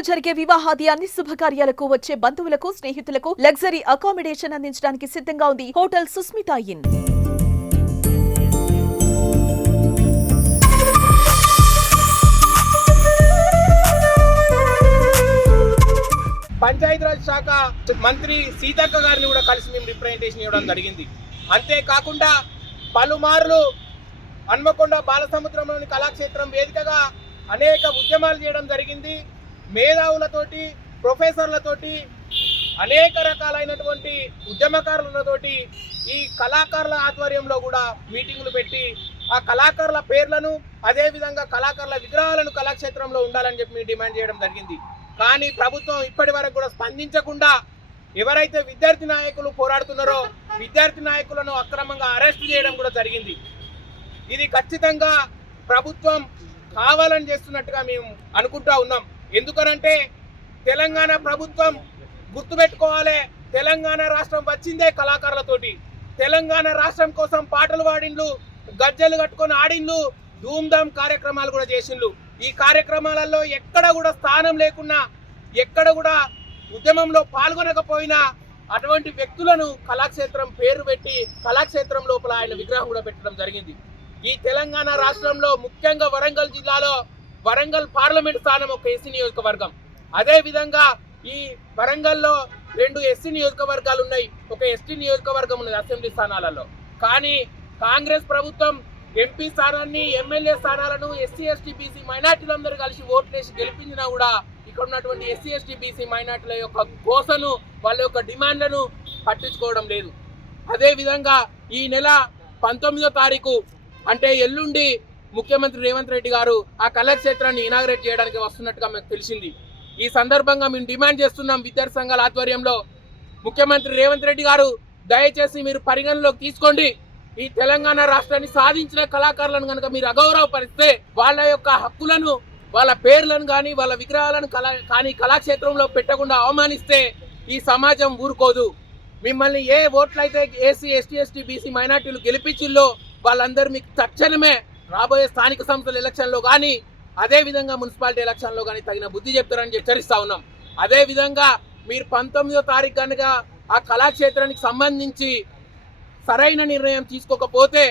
ఇంట్లో జరిగే వివాహాది అన్ని శుభకార్యాలకు వచ్చే బంధువులకు స్నేహితులకు లగ్జరీ అకామిడేషన్ అందించడానికి సిద్ధంగా ఉంది హోటల్ సుస్మితా ఇన్. పంచాయతీరాజ్ శాఖ మంత్రి సీతక్క గారిని కూడా కలిసి మేము రిప్రజెంటేషన్ ఇవ్వడం జరిగింది. అంతేకాకుండా పలుమార్లు హన్మకొండ బాలసముద్రంలోని కళాక్షేత్రం వేదికగా అనేక ఉద్యమాలు చేయడం జరిగింది. మేధావులతోటి ప్రొఫెసర్లతోటి అనేక రకాలైనటువంటి ఉద్యమకారులతోటి ఈ కళాకారుల ఆధ్వర్యంలో కూడా మీటింగులు పెట్టి ఆ కళాకారుల పేర్లను అదేవిధంగా కళాకారుల విగ్రహాలను కళాక్షేత్రంలో ఉండాలని చెప్పి మేము డిమాండ్ చేయడం జరిగింది. కానీ ప్రభుత్వం ఇప్పటి వరకు కూడా స్పందించకుండా ఎవరైతే విద్యార్థి నాయకులు పోరాడుతున్నారో విద్యార్థి నాయకులను అక్రమంగా అరెస్ట్ చేయడం కూడా జరిగింది. ఇది ఖచ్చితంగా ప్రభుత్వం కావాలని చేస్తున్నట్టుగా మేము అనుకుంటా ఉన్నాం. ఎందుకనంటే తెలంగాణ ప్రభుత్వం గుర్తుపెట్టుకోవాలి. తెలంగాణ రాష్ట్రం వచ్చిందే కళాకారులతోటి. తెలంగాణ రాష్ట్రం కోసం పాటలు పాడిండ్లు గజ్జలు కట్టుకొని ఆడిండ్లు ధూమ్ధామ్ కార్యక్రమాలు కూడా చేసిండ్లు. ఈ కార్యక్రమాలలో ఎక్కడ కూడా స్థానం లేకున్నా ఎక్కడ కూడా ఉద్యమంలో పాల్గొనకపోయినా అటువంటి వ్యక్తులను కళాక్షేత్రం పేరు పెట్టి కళాక్షేత్రం లోపల ఆయన విగ్రహం కూడా పెట్టడం జరిగింది. ఈ తెలంగాణ రాష్ట్రంలో ముఖ్యంగా వరంగల్ జిల్లాలో వరంగల్ పార్లమెంట్ స్థానం ఒక ఎస్సీ నియోజకవర్గం. అదే విధంగా ఈ వరంగల్లో రెండు ఎస్సీ నియోజకవర్గాలు ఉన్నాయి. ఒక ఎస్టీ నియోజకవర్గం ఉన్నది అసెంబ్లీ స్థానాలలో. కానీ కాంగ్రెస్ ప్రభుత్వం ఎంపీ స్థానాన్ని ఎమ్మెల్యే స్థానాలను ఎస్సీ ఎస్టీ బీసీ మైనార్టీలందరూ కలిసి ఓట్లేసి గెలిపించినా కూడా ఇక్కడ ఉన్నటువంటి ఎస్సీ ఎస్టీ బీసీ మైనార్టీల యొక్క కోసను వాళ్ళ యొక్క డిమాండ్లను పట్టించుకోవడం లేదు. అదేవిధంగా ఈ నెల పంతొమ్మిదో తారీఖు అంటే ఎల్లుండి ముఖ్యమంత్రి రేవంత్ రెడ్డి గారు ఆ కళాక్షేత్రాన్ని ఇనాగ్రేట్ చేయడానికి వస్తున్నట్టుగా మాకు తెలిసింది. ఈ సందర్భంగా మేము డిమాండ్ చేస్తున్నాం విద్యార్థి సంఘాల ఆధ్వర్యంలో. ముఖ్యమంత్రి రేవంత్ రెడ్డి గారు దయచేసి మీరు పరిగణలోకి తీసుకోండి. ఈ తెలంగాణ రాష్ట్రాన్ని సాధించిన కళాకారులను కనుక మీరు అగౌరవపరిస్తే వాళ్ళ యొక్క హక్కులను వాళ్ళ పేర్లను కానీ వాళ్ళ విగ్రహాలను కళా కానీ కళాక్షేత్రంలో పెట్టకుండా అవమానిస్తే ఈ సమాజం ఊరుకోదు. మిమ్మల్ని ఏ ఓట్లయితే ఏసీ ఎస్టీ ఎస్టీ బీసీ మైనార్టీలు గెలిపించిల్లో వాళ్ళందరూ మీకు తక్షణమే రాబోయే స్థానిక సంస్థల ఎలక్షన్లో కానీ అదే విధంగా మున్సిపాలిటీ ఎలక్షన్లో కానీ తగిన బుద్ధి చెప్తారని హెచ్చరిస్తా ఉన్నాం. అదే విధంగా మీరు పంతొమ్మిదో తారీఖు కనుక ఆ కళాక్షేత్రానికి సంబంధించి సరైన నిర్ణయం తీసుకోకపోతే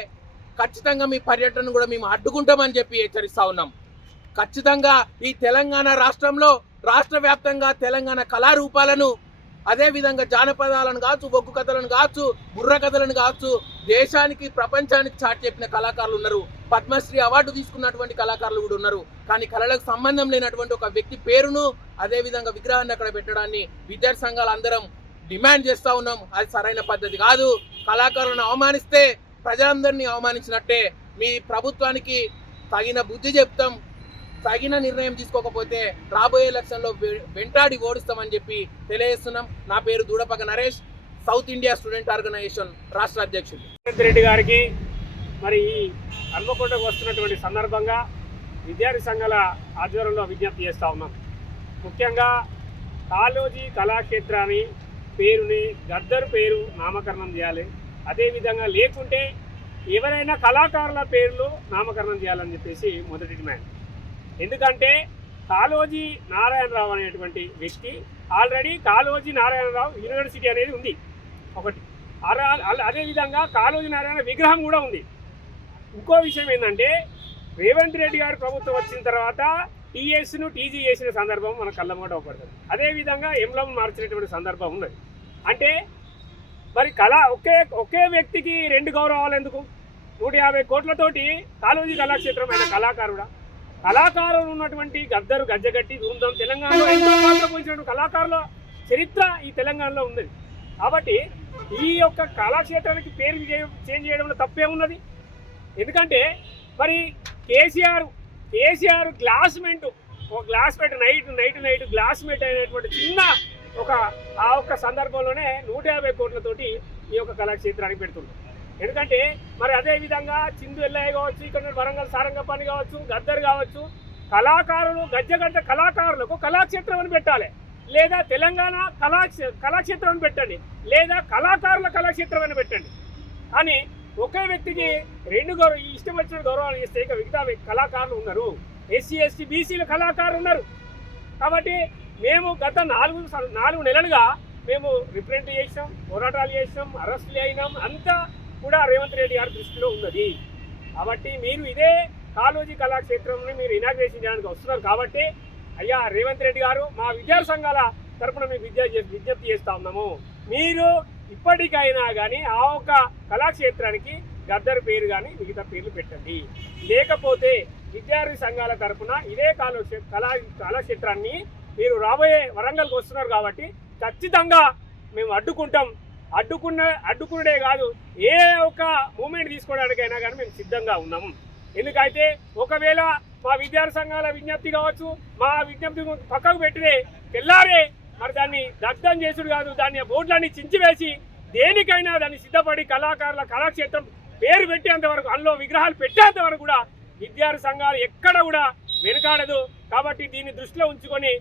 ఖచ్చితంగా మీ పర్యటన కూడా మేము అడ్డుకుంటామని చెప్పి హెచ్చరిస్తా ఉన్నాం. ఖచ్చితంగా ఈ తెలంగాణ రాష్ట్రంలో రాష్ట్ర వ్యాప్తంగా తెలంగాణ కళారూపాలను అదే విధంగా జానపదాలను కావచ్చు బొగ్గు కథలను కావచ్చు బుర్ర కథలను కావచ్చు దేశానికి ప్రపంచానికి చాటి చెప్పిన కళాకారులు ఉన్నారు. పద్మశ్రీ అవార్డు తీసుకున్నటువంటి కళాకారులు కూడా ఉన్నారు. కానీ కళలకు సంబంధం లేనటువంటి ఒక వ్యక్తి పేరును అదే విధంగా విగ్రహాన్ని అక్కడ పెట్టడాన్ని విద్యార్థి సంఘాలు అందరం డిమాండ్ చేస్తా ఉన్నాం. అది సరైన పద్ధతి కాదు. కళాకారులను అవమానిస్తే ప్రజలందరినీ అవమానించినట్టే. మీ ప్రభుత్వానికి తగిన బుద్ధి చెప్తాం. తగిన నిర్ణయం తీసుకోకపోతే రాబోయే ఎలక్షన్లో వెంటాడి ఓడిస్తామని చెప్పి తెలియజేస్తున్నాం. నా పేరు Doodapaka Naresh. South India Student Organisation రాష్ట్ర అధ్యక్షుడు. రేవంత్ రెడ్డి గారికి మరి ఈ హన్మకొండకు వస్తున్నటువంటి సందర్భంగా విద్యార్థి సంఘాల ఆధ్వర్యంలో విజ్ఞప్తి చేస్తూ ఉన్నాం. ముఖ్యంగా కాళోజీ కళాక్షేత్రాన్ని పేరుని గద్దరు పేరు నామకరణం చేయాలి. అదేవిధంగా లేకుంటే ఎవరైనా కళాకారుల పేర్లు నామకరణం చేయాలని చెప్పేసి మొదటి డిమాండ్. ఎందుకంటే కాళోజీ నారాయణరావు అనేటువంటి వ్యక్తి ఆల్రెడీ కాళోజీ నారాయణరావు యూనివర్సిటీ అనేది ఉంది. ఒకటి. అలా- అదేవిధంగా కాళోజీ నారాయణ విగ్రహం కూడా ఉంది. ఇంకో విషయం ఏంటంటే రేవంత్ రెడ్డి గారు ప్రభుత్వం వచ్చిన తర్వాత టీఎస్ను టీజీ చేసిన సందర్భం మన కళ్ళమ్మట పడుతుంది అదేవిధంగా ఎంలం మార్చినటువంటి సందర్భం ఉన్నది. అంటే మరి కళ ఒకే ఒకే వ్యక్తికి రెండు గౌరవాలు ఎందుకు? నూట యాభై కోట్లతోటి కాలోజీ కళాక్షేత్రం అయిన కళాకారుడా? కళాకారులు ఉన్నటువంటి గద్దరు గజ్జగట్టి బృందం తెలంగాణలో ఎంతో కళాకారుల చరిత్ర ఈ తెలంగాణలో ఉంది కాబట్టి ఈ యొక్క కళాక్షేత్రానికి పేరు చేంజ్ చేయడంలో తప్పే ఉన్నది ఎందుకంటే మరి కేసీఆర్ కేసీఆర్ గ్లాస్మెంట్ ఒక గ్లాస్మెంట్ నైట్ నైట్ నైట్ గ్లాస్మెంట్ అయినటువంటి చిన్న ఒక ఆ ఒక్క సందర్భంలోనే నూట యాభై కోట్లతోటి ఈ యొక్క కళాక్షేత్రానికి పెడుతున్నాం ఎందుకంటే మరి అదే విధంగా చిందు ఎల్లయ్య కావచ్చు ఇక్కడ వరంగల్ సారంగపాణి కావచ్చు గద్దర్ కావచ్చు కళాకారులు గజ్జగడ్డ కళాకారులకు కళాక్షేత్రం అని పెట్టాలి. లేదా తెలంగాణ కళాక్షే కళాక్షేత్రం అని పెట్టండి. లేదా కళాకారుల కళాక్షేత్రం అని పెట్టండి. అని ఒకే వ్యక్తికి రెండు గౌరవ ఇష్టం వచ్చిన గౌరవాలు ఇస్తే ఇక మిగతా కళాకారులు ఉన్నారు. ఎస్సీ ఎస్టీ బీసీల కళాకారులు ఉన్నారు. కాబట్టి మేము గత నాలుగు నాలుగు నెలలుగా మేము రిప్రజెంట్ చేసినాం పోరాటాలు చేసినాం అరెస్టులు అయినాం అంతా కూడా రేవంత్ రెడ్డి గారి దృష్టిలో ఉన్నది. కాబట్టి మీరు ఇదే కాళోజీ కళాక్షేత్రంని మీరు ఇనాగ్రేషన్ చేయడానికి వస్తున్నారు కాబట్టి అయ్యా రేవంత్ రెడ్డి గారు మా విద్యార్థి సంఘాల తరఫున మేము విద్య విజ్ఞప్తి చేస్తా ఉన్నాము. మీరు ఇప్పటికైనా కానీ ఆ ఒక్క కళాక్షేత్రానికి గద్దర్ పేరు కానీ మిగతా పేర్లు పెట్టండి. లేకపోతే విద్యార్థి సంఘాల తరఫున ఇదే కాలో కళా కళాక్షేత్రాన్ని మీరు రాబోయే వరంగల్కి వస్తున్నారు కాబట్టి ఖచ్చితంగా మేము అడ్డుకుంటాం. అడ్డుకున్న అడ్డుకునే కాదు ఏ ఒక్క మూమెంట్ తీసుకోవడానికైనా కానీ మేము సిద్ధంగా ఉన్నాము ఎందుకైతే ఒకవేళ మా విద్యార్థి సంఘాల విజ్ఞప్తి కావచ్చు మా విజ్ఞప్తి పక్కకు పెట్టితే తెల్లారే మరి దాన్ని దగ్ధం చేసుడు కాదు దాన్ని బోర్డులన్నీ చించివేసి దేనికైనా దాన్ని సిద్ధపడి కళాకారుల కళాక్షేత్రం పేరు పెట్టేంత వరకు అందులో విగ్రహాలు పెట్టేంత వరకు కూడా విద్యార్థి సంఘాలు ఎక్కడ కూడా వెనుకాడదు. కాబట్టి దీన్ని దృష్టిలో ఉంచుకొని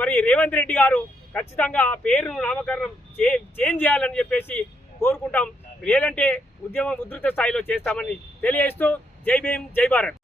మరి రేవంత్ రెడ్డి గారు ఖచ్చితంగా ఆ పేరును నామకరణం చే చేంజ్ చేయాలని చెప్పేసి కోరుకుంటాం. లేదంటే ఉద్యమం ఉధృత స్థాయిలో చేస్తామని తెలియజేస్తూ జై భీమ్ జై భారత్.